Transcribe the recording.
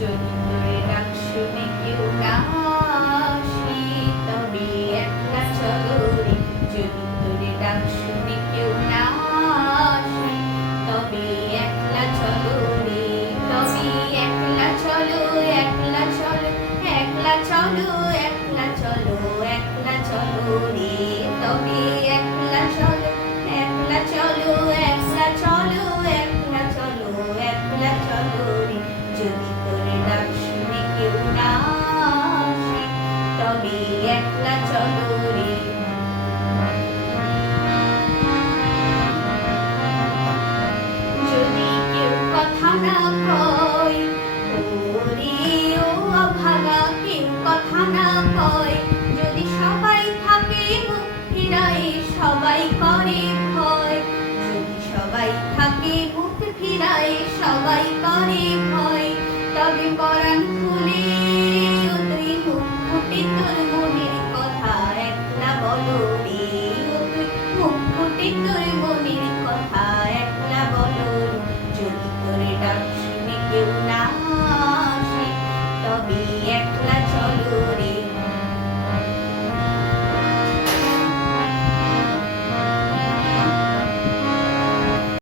যদি তোরে ডাক শুনে কেউ না আসে, তবে একলা চলো রে। যদি তোরে ডাক শুনে কেউ না আসে, তবে একলা চলো রে। তবে একলা চলো, একলা চলো, একলা চলো, একলা চলো, একলা চলো রে। তবে একলা চলো, একলা চলো, একলা চলো, একলা চলো, একলা চলো রে। যদি তোরে ডাক শুনে কেউ না আসে, তবে একলা চলো রে। যদি কেউ কথা না কয়, ওরে ও অভাগা, কেউ কথা না কয়, যদি সবাই থাকে মুখ ফিরায়, সবাই করে ভয়। যদি সবাই থাকে মুখ ফিরায়, সবাই করে ভয়, তবে পরাণ খুলে ও তুই মুখ ফুটে তোর মনের কথা একলা বলো রে। ও তুই মুখ ফুটে তোর